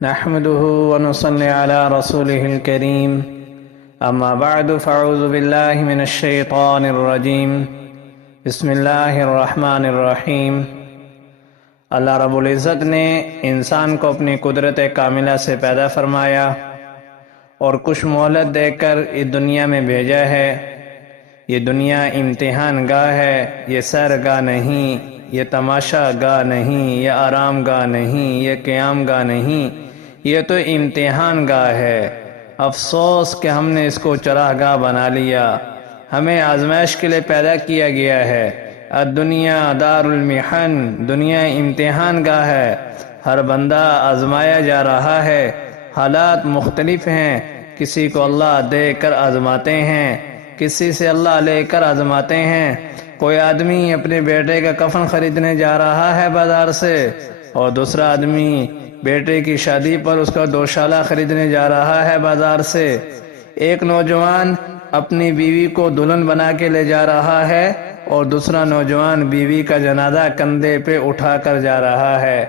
نحمده ونصلي على رسوله الكريم اما بعد فاعوذ بالله من الشیطان الرجیم بسم اللہ الرحمن الرحیم۔ اللہ رب العزت نے انسان کو اپنی قدرت کاملہ سے پیدا فرمایا اور کچھ مہلت دے کر اس دنیا میں بھیجا ہے۔ یہ دنیا امتحان گاہ ہے، یہ سیر گاہ نہیں، یہ تماشا گاہ نہیں، یہ آرام گاہ نہیں، یہ قیام گاہ نہیں، یہ تو امتحان گاہ ہے۔ افسوس کہ ہم نے اس کو چراہ گاہ بنا لیا۔ ہمیں آزمائش کے لیے پیدا کیا گیا ہے۔ الدنیا دار المحن، دنیا امتحان گاہ ہے۔ ہر بندہ آزمایا جا رہا ہے۔ حالات مختلف ہیں، کسی کو اللہ دے کر آزماتے ہیں، کسی سے اللہ لے کر آزماتے ہیں۔ کوئی آدمی اپنے بیٹے کا کفن خریدنے جا رہا ہے بازار سے، اور دوسرا آدمی بیٹے کی شادی پر اس کا دوشالہ خریدنے جا رہا ہے بازار سے۔ ایک نوجوان اپنی بیوی کو دلہن بنا کے لے جا رہا ہے، اور دوسرا نوجوان بیوی کا جنازہ کندھے پہ اٹھا کر جا رہا ہے۔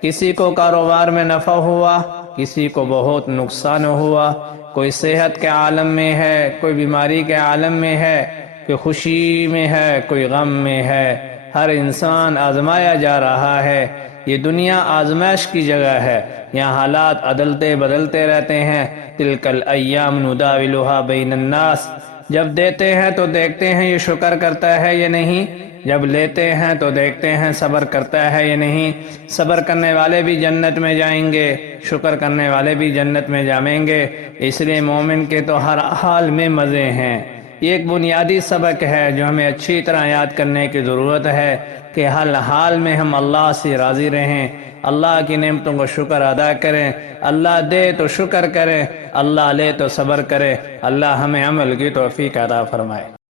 کسی کو کاروبار میں نفع ہوا، کسی کو بہت نقصان ہوا، کوئی صحت کے عالم میں ہے، کوئی بیماری کے عالم میں ہے، کوئی خوشی میں ہے، کوئی غم میں ہے۔ ہر انسان آزمایا جا رہا ہے۔ یہ دنیا آزمائش کی جگہ ہے، یہاں حالات عدلتے بدلتے رہتے ہیں۔ تلک الایام نداولها بین الناس، جب دیتے ہیں تو دیکھتے ہیں یہ شکر کرتا ہے یا نہیں، جب لیتے ہیں تو دیکھتے ہیں صبر کرتا ہے یا نہیں۔ صبر کرنے والے بھی جنت میں جائیں گے، شکر کرنے والے بھی جنت میں جائیں گے۔ اس لیے مومن کے تو ہر حال میں مزے ہیں۔ یہ ایک بنیادی سبق ہے جو ہمیں اچھی طرح یاد کرنے کی ضرورت ہے کہ ہر حال میں ہم اللہ سے راضی رہیں، اللہ کی نعمتوں کو شکر ادا کریں۔ اللہ دے تو شکر کریں، اللہ لے تو صبر کریں۔ اللہ ہمیں عمل کی توفیق عطا فرمائے۔